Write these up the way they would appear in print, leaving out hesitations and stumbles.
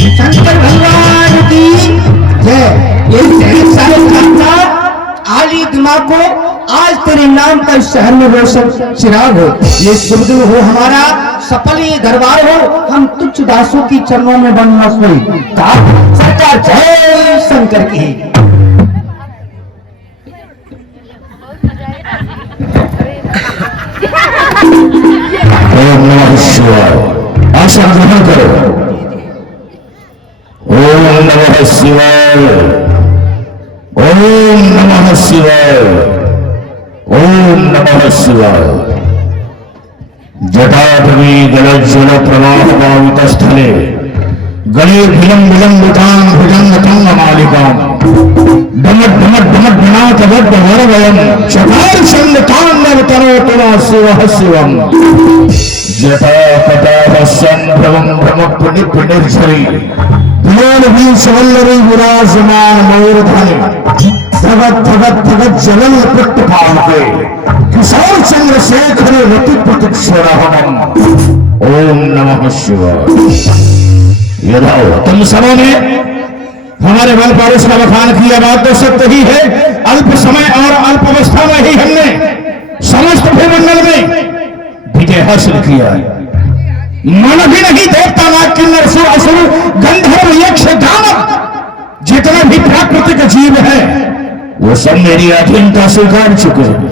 शंकर भगवान की जय। ये शहर साहिब खानदान आली दिमाग को आज तेरे नाम का शहर में रोशन चिराग हो। ये शुभ दिन हो हमारा, सफल ये दरबार हो, हम तुच्छ दासों की चरणों में बनना सोई। सरकार जय शंकर की। ओम नमः शिवाय। आसन ग्रहण करो। ओम नमः शिवाय। ओम नमः शिवाय। ओम नमः शिवाय। जटाटवी गलज्जल प्रवाह पावितस्थले गले भिलम विलंबितां भुजंगतंग मालिकां डमट डमट डमट डनाथ वड्ड वरवयम चकार संतान्नव तनोतुना शिवः शिवम् जटा कटाह संभ्रमं भ्रमप्रणिप्रणिर्झरी सवल्लरी विराजमान मयूरधने धगत धगत धगत जलल प्रत्यपालके किशोर चंद्रशेखर रति प्रतीक्षणहम। ओम नमः शिवाय। यदाओ तुम सबों ने हमारे बल पारुष का बखान किया, बात तो सत्य ही है। अल्प समय और अल्प अवस्था में ही हमने समस्त भूमंडल में विजय हासिल किया। मन भी नहीं, देवता नाग किन्नर सुर असुर गंधर्व यक्ष दानव जितने भी प्राकृतिक जीव है वो सब मेरी अधीनता स्वीकार चुके हैं।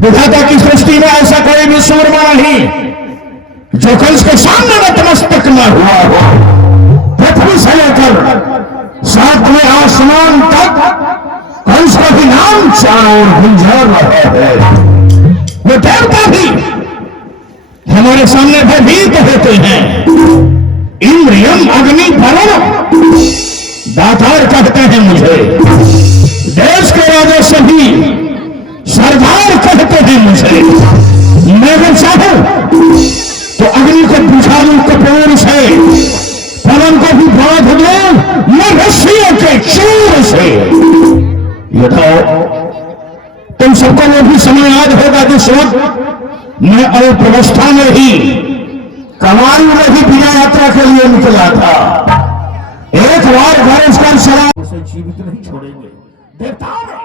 विधाता की सृष्टि में ऐसा कोई भी सूरमा नहीं जो कंस के सामने नतमस्तक न हुआ हो। पृथ्वी से लेकर सातवें आसमान तक कंस का भी नाम चारों ओर गुंजर रहा है। वो देवता भी हमारे सामने भयभीत होते हैं। इंद्रियम अग्नि वरुण दातार कहते हैं मुझे, देश के राजा सभी सरदार कहते हैं मुझे। मैं अगर चाहूं तो अग्नि को बुझा लूं कपूर से, पवन को भी बांध दूं मैं रस्सियों के चूर से। बताओ तुम सबको वो भी समय याद होगा जिस वक्त मैं अल्पावस्था में ही कमाल में ही बिना यात्रा के लिए निकला था। एक बार घर उसका शराब उसे जीवित नहीं छोड़ेंगे। देवताओं ने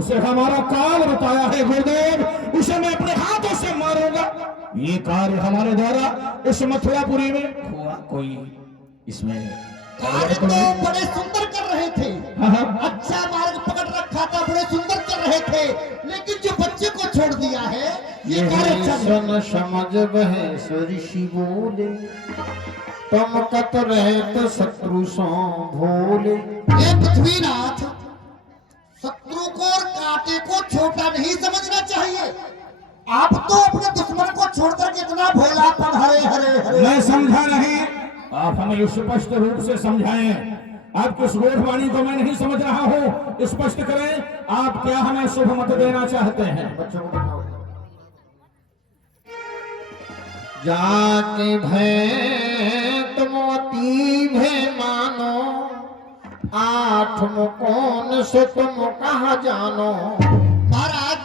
उसे हमारा काल बताया है गुरुदेव, उसे मैं अपने हाथों से मारूंगा। ये कार्य हमारे द्वारा इस मथुरापुरी में हुआ कोई इसमें कार्य तो बड़े सुंदर कर रहे थे। अच्छा मार्ग पकड़ रखा था, बड़े सुंदर कर रहे थे, लेकिन जो बच्चे को छोड़ दिया है ये कार्य अच्छा नहीं। समझ बहे ऋषि बोले तुम कत रहे तो शत्रु सो भोले। ये पृथ्वीनाथ, शत्रु को और कांटे को छोटा नहीं समझना चाहिए। आप तो अपने दुश्मन को छोड़कर कितना भोलापन, हरे हरे हरे। मैं समझा नहीं, आप हमें स्पष्ट रूप से समझाएं। आपकी इस गूढ़वाणी को मैं नहीं समझ रहा हूं, स्पष्ट करें आप क्या हमें शुभ मत देना चाहते हैं। बच्चों को दिखाओ। जाके भय तुम अति भय मानो, आठ मुकोन से तुम कहा जानो। महाराज,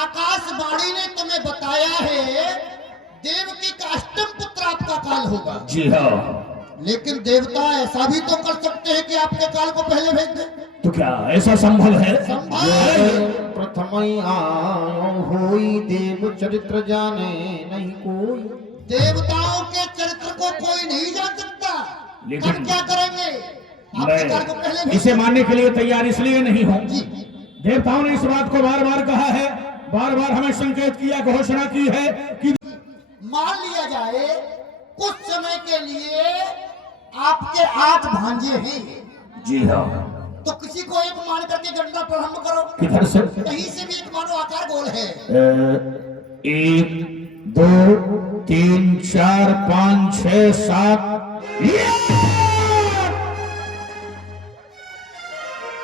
आकाशवाणी ने तुम्हें बताया है देवकी का अष्टम पुत्र आपका काल होगा। जी हाँ, लेकिन देवता ऐसा भी तो कर सकते हैं कि आपके काल को पहले भेज दें। तो क्या ऐसा संभव है? संभव है। प्रथम आयो होई देव चरित्र जाने नहीं कोई। देवताओं के चरित्र को कोई नहीं जान सकता, लेकिन हम क्या करेंगे? आपके काल को पहले मैं भेज इसे मानने के लिए तैयार इसलिए नहीं हूं। जी। देवताओं ने इस बात को बार बार कहा है, बार बार हमें संकेत किया, घोषणा की है कि मान लिया जाए कुछ समय के लिए आपके 8 भांजे हैं। जी हाँ, तो किसी को एक मान करके गणना प्रारंभ करो। किधर से? कहीं से भी एक मानो आकार गोल है। 1 2 3 4 5 6 7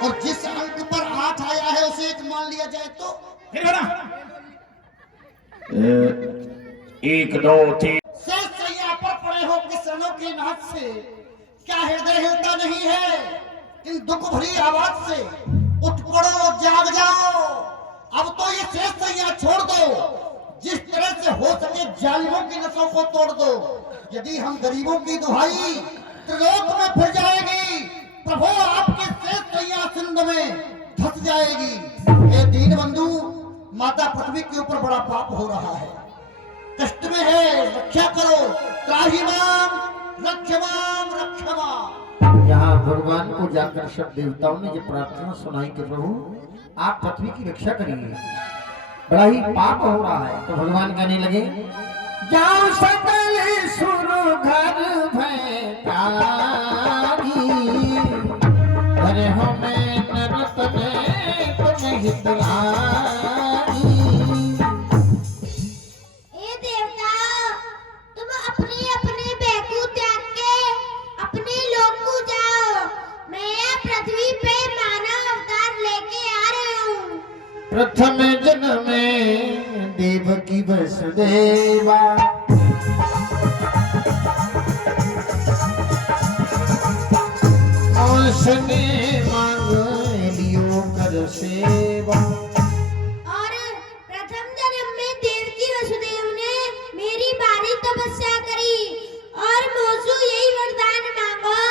और जिस अंक पर 8 आया है उसे एक मान लिया जाए तो 1 2 3। शेष सैया पर पड़े हो किसनों के नाच से क्या हृदय हिलता नहीं है? इन दुख भरी आवाज से उठ पड़ो, जाग जाओ। अब तो ये शेष सैया छोड़ दो, जिस तरह से हो सके जालिमों की नसों को तोड़ दो। यदि हम गरीबों की दुहाई त्रिलोक में फिर जाएगी, प्रभु आपके शेष सैया सिंध में धस जाएगी। हे दीन बंधु, माता पृथ्वी के ऊपर बड़ा पाप हो रहा है, कष्ट में है, रक्षा करो, त्राहि माम रक्षमाम रक्षमाम। यहाँ भगवान को जाकर सब देवताओं ने ये प्रार्थना सुनाई कि प्रभु आप पृथ्वी की रक्षा करिए, बड़ा ही पाप हो रहा है। तो भगवान कहने लगे, जाओ सकल सुर घर भैतारी, अरे हमें नरत में तुम्हें हितलारी। हे देवता, तुम अपने अपने बैकू त्याग के अपने लोक को जाओ। मैं यहाँ पृथ्वी पे मानव अवतार लेके आ रहा हूँ। प्रथम जन्म में देवकी वसुदेवा, उसने मांग लियो कर सेवा। और प्रथम जन्म में देवकी वसुदेव ने मेरी भारी तपस्या करी और मुझसे यही वरदान मांगो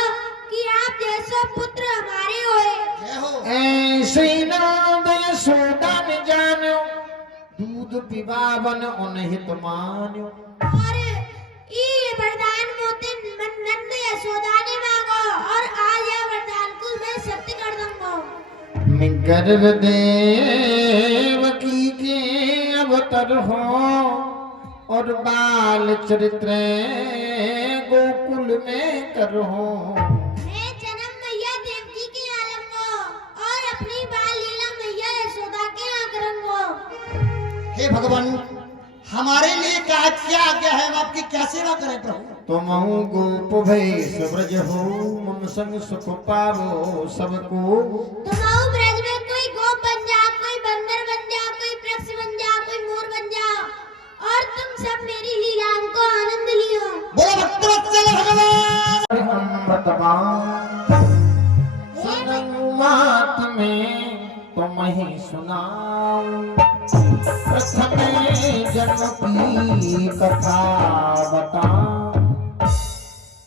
कि आप जैसा पुत्र हमारे होए। जय हो। ऐसे नाद यशोदा ने जानो, दूध पिबावन उन्हित मान्यो। और ये वरदान मोते नंद यशोदा ने मांगो और आज यह वरदान को मैं सत्य कर दूंगा। मैं गर्भ देवकी के अवतर हो और बाल चरित्र गोकुल में करो। मैं जन्म मैया देवकी के आलम को और अपनी बाल लीला मैया यशोदा के आग्रह को। हे भगवान, हमारे लिए क्या आज्ञा है, हम आपकी क्या सेवा करें प्रभु? तुम गोप भय सब्रज हो, मम संग सुख पावो सबको। तुम आओ ब्रज में कोई गोप बन जा, कोई बंदर बन जा, कोई वृक्ष बन जा, कोई मोर बन जा और तुम सब मेरी लीलाओं को आनंद लियो। बोलो भक्तवत्सल भगवान। मात में तुम ही सुनाओ, प्रथम जन्म की कथा बताओ।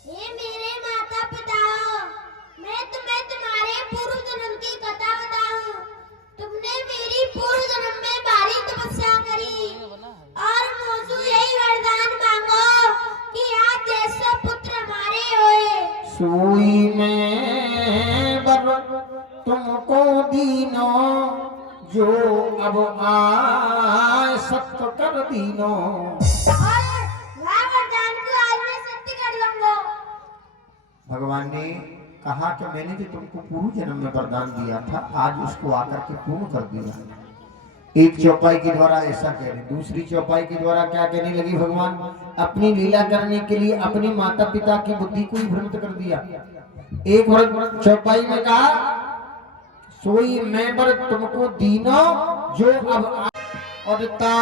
हे मेरे माता पिता, मैं तुम्हें तुम्हारे पूर्व जन्म की कथा बताऊं। तुमने मेरी पूर्व जन्म में भारी तपस्या करी और मुझसे यही वरदान मांगो कि आप जैसा पुत्र हमारे होए। सोई में बर तुमको दीनो, जो अब आए सत्य कर दीनो। और वह वरदान को आज मैं सत्य कर दूंगा। भगवान ने कहा कि मैंने जो तुमको पूर्व जन्म में वरदान दिया था, आज उसको आकर के पूर्ण कर दिया। एक चौपाई के द्वारा ऐसा कह रहे, दूसरी चौपाई के द्वारा क्या कहने लगी भगवान, अपनी लीला करने के लिए अपने माता पिता की बुद्धि को ही भ्रमित कर दिया। एक चौपाई में कहा, सोई मैं बर तुमको दीनो, जो अब और ता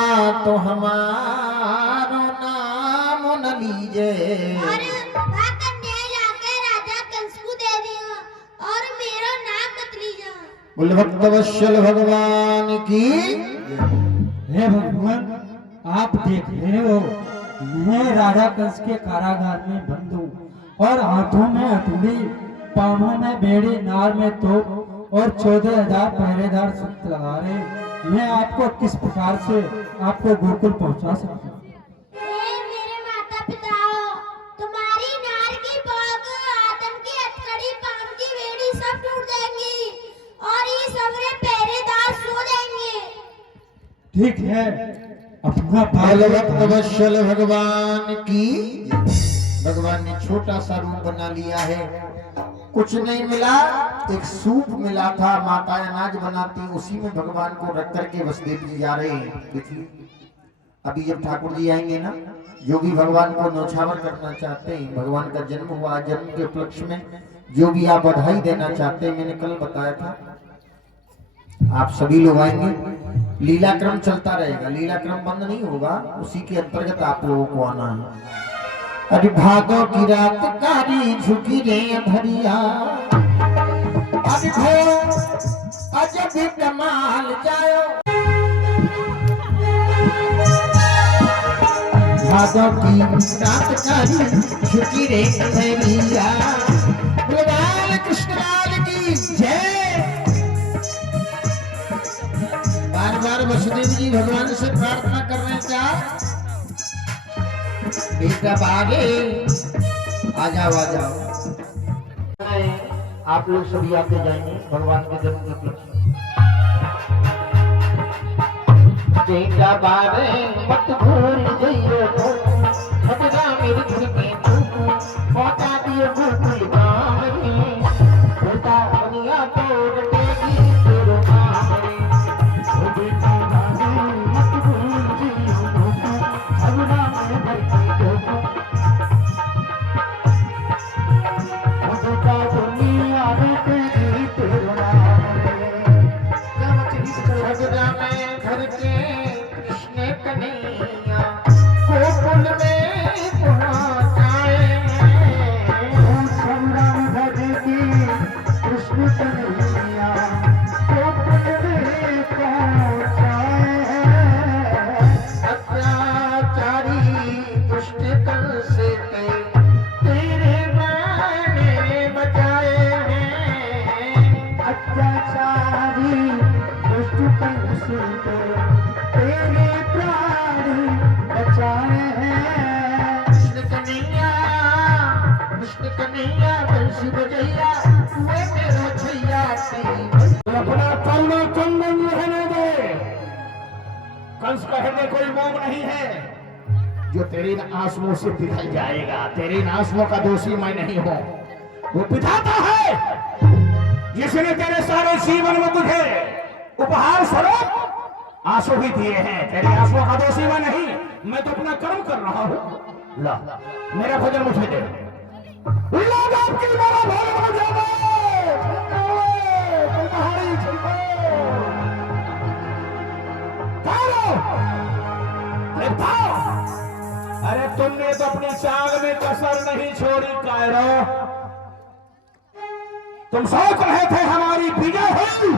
तो हमारो नाम न लीजे। और वह कन्या लाकर राजा कंस को दे दिया और मेरा नाम मत लीजा। बोले भक्तवत्सल भगवान की। हे भगवान, आप देख रहे हो, मैं राजा कंस के कारागार में बंद हूँ और हाथों में हथौड़ी, पांवों में बेड़ी, नार में तोप और 14,000 पहरेदार संत लगा रहे। मैं आपको किस प्रकार से आपको गोकुल पहुंचा सकता हूँ? हे मेरे माता पिताओ, तुम्हारी नार की पग, आदम की हथकड़ी, पांव की बेड़ी सब टूट जाएंगी और ये सबरे पहरेदार सो जाएंगे। ठीक है, अपना बोले भक्तवत्सल भगवान की। भगवान ने छोटा सा रूप बना लिया है, कुछ नहीं मिला, एक सूप मिला था, माता अनाज बनाती, उसी में भगवान को रख करके वसुदेव जी जा रहे हैं। देखिए अभी जब ठाकुर जी आएंगे ना, जो भी भगवान को नौछावर करना चाहते हैं, भगवान का जन्म हुआ, जन्म के उपलक्ष्य में जो भी आप बधाई देना चाहते हैं, मैंने कल बताया था, आप सभी लोग आएंगे। लीला क्रम चलता रहेगा, लीला क्रम बंद नहीं होगा, उसी के अंतर्गत आप लोगों को आना है। अरे भागो की रात कारी झुकी रे धरिया, अरे भो अजब कमाल जायो। भादव की रात कारी झुकी रे कन्हैया। गोपाल कृष्ण लाल की जय। बार बार वसुदेव जी भगवान से प्रार्थना कर रहे हैं क्या बेटा बागे आ जाओ। आप लोग सभी आते जाएंगे भगवान के जन्म के पीछे। बेटा बागे मत भूल जाइए तो भगवा मेरी खिड़की पहुंचा दिए गोकुल गांव में। बेटा दुनिया तोड़ देगी तेरे नाम में। बेटा बागे मत भूल जाइए तो भगवा मेरी खिड़की अपना करुणा कंदन रहने दे। कंस का हृदय कोई मोम नहीं है जो तेरी इन आंसुओं से पिघल जाएगा। तेरी इन आंसुओं का दोषी मैं नहीं हूं, वो पिताता है जिसने तेरे सारे जीवन में तुझे उपहार स्वरूप आंसू भी दिए हैं। तेरे आंसुओं का दोषी मैं नहीं, मैं तो अपना कर्म कर रहा हूं। ला मेरा भोजन मुझे दे। लोग आपकी मेरा भोजन मुझे दे। अरे तुमने तो अपनी चाल में कसर नहीं छोड़ी कायरो। तुम सोच रहे थे हमारी विजय होगी,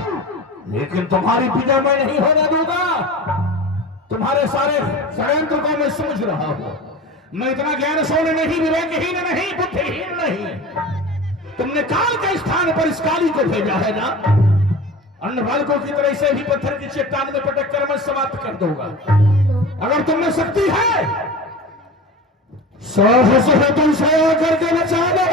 लेकिन तुम्हारी विजय मैं नहीं होने दूंगा। तुम्हारे सारे षड्यंत्र को मैं समझ रहा हूं। मैं इतना ज्ञान शून्य नहीं, विवेकहीन नहीं, बुद्धिहीन नहीं। तुमने काल के स्थान पर इस काली को भेजा है ना। अन्य बालकों की तरह इसे भी पत्थर की चट्टान में पटक कर मैं समाप्त कर दूंगा। अगर तुमने शक्ति है साहस है तुम सया करके बचा दो।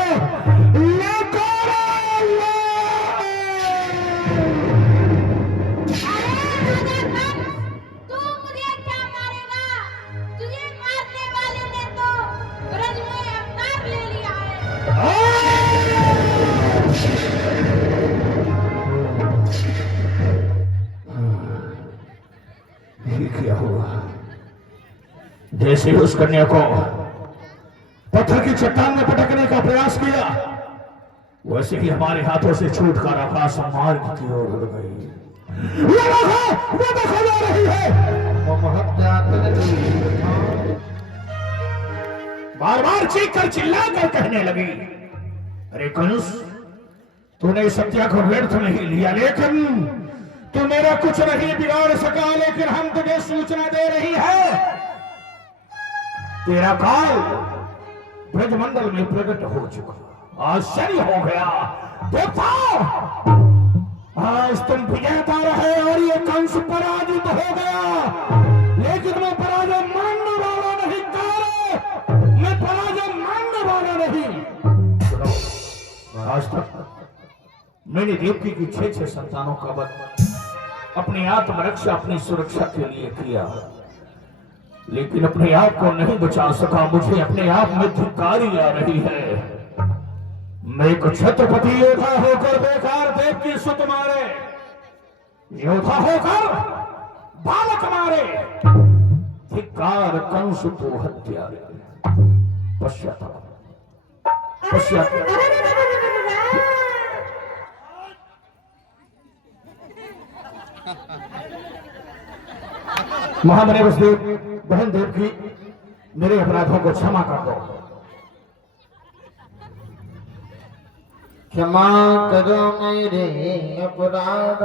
क्या हुआ? जैसे उस कन्या को पत्थर की चट्टान में पटकने का प्रयास किया, वैसे ही हमारे हाथों से छूट कर आकाश मार्ग की ओर उड़ गई। वो देखो जा रही है। बार बार चीख कर चिल्ला कर कहने लगी, अरे कंस, तूने सत्या को व्यर्थ नहीं लिया, लेकिन तू मेरा कुछ नहीं बिगाड़ सका। लेकिन हम तुझे सूचना दे रही है, तेरा काल ब्रजमंडल में प्रकट हो चुका। आश्चर्य हो गया। देखो, आज तुम विजेता रहे और ये कंस पराजित हो गया। लेकिन मैं पराजय मानने वाला नहीं, मैं पराजय मानने वाला नहीं। सुनो, आज तक मैंने देवकी की 6 संतानों का वध अपनी आत्मरक्षा, अपनी सुरक्षा के लिए किया, लेकिन अपने आप को नहीं बचा सका। मुझे अपने आप में धिक्कारी आ रही है। मैं एक छत्रपति योद्धा होकर बेकार देव की सुत मारे, योद्धा होकर बालक मारे, धिक्कार कंस तो हत्यारे। पश्चाताप, पश्चाताप। महामने वसुदेव, बहन देव की मेरे अपराधों को क्षमा कर दो। क्षमा करो मेरे अपराध।